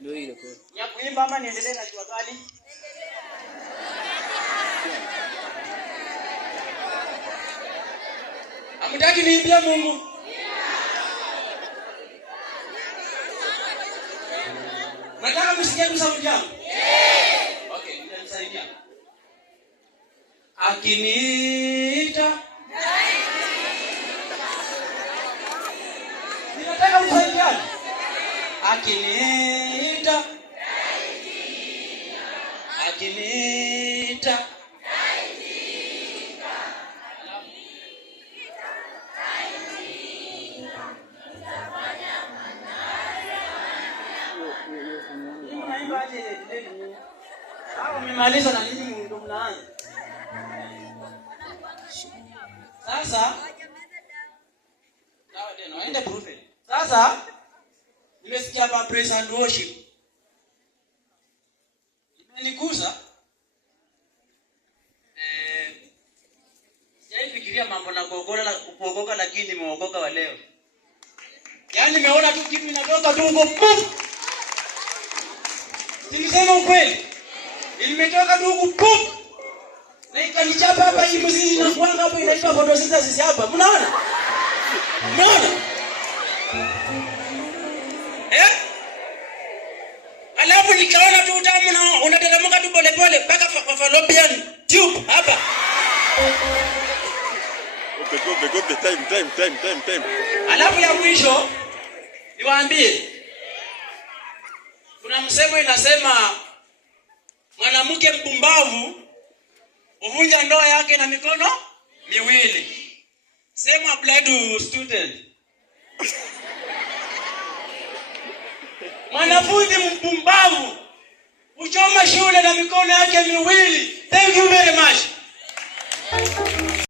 Ndio ile kwa. Ya kuimba ama niendelee na jua kali? Hamtaki niimbie Mungu? Nataka msikie sauti yangu. Okay, mtanisaidia. Akiniita. Ninataka msaidiane. Akiniita. Akiniita. Mmemaliza na nini ndio mnaanza? Sasa dawa tena waende prophet. Sasa nimesikia hapa praise and worship. Imenigusa. Sijafikiria mambo na kuokoka lakini nimeokoka wa leo. Yaani nimeona tu kitu inatoka tu huko puf. Nilisema ukweli. Nimetoka tu huko puf. Na ikanichapa hapa hii mzizi na kuanga hapo inaitwa photosynthesis hapa. Mnaona? Mnaona? Alafu nikaona tu utamu na unateremka tu pole pole mpaka fallopian tube hapa. Okay, time. Alafu ya mwisho niwaambie. Kuna msemo inasema mwanamke mpumbavu uvunja ndoa yake na mikono miwili. Same apply to student. Mwanafunzi mpumbavu uchoma shule na mikono yake miwili. Thank you very much.